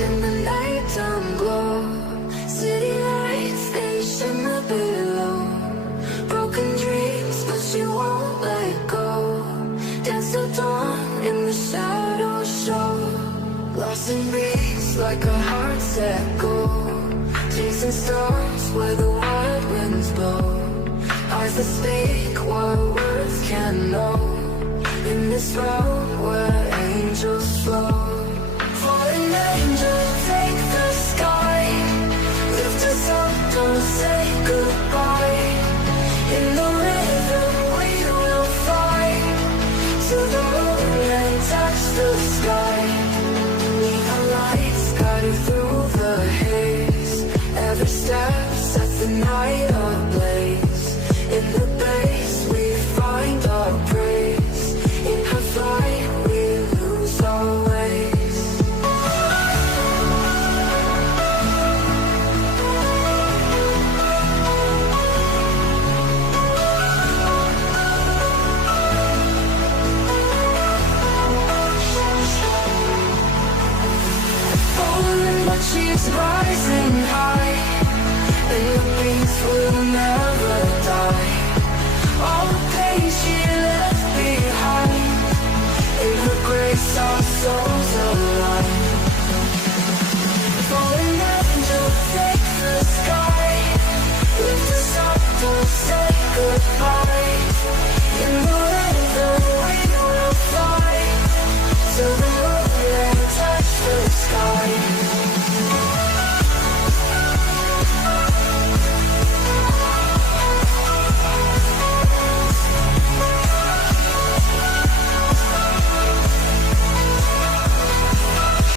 in the nighttime glow. City lights, they shimmer below. Broken dreams, but she won't let go. Dance till dawn in the shadows show. Lost in breeze like a heart set goal. Chasing stars where the wild winds blow. Eyes that speak what words can't know. In this realm where angels flow. Fallen angel, take the sky. Lift us up, don't say goodbye. In the rhythm we will fly to the moon and touch the sky. Neon lights guiding through the haze. Every step sets the night ablaze. In the base we find our praise. In her flight we lose our ways. Falling but she's rising high. And the beats will never die. All the pain she left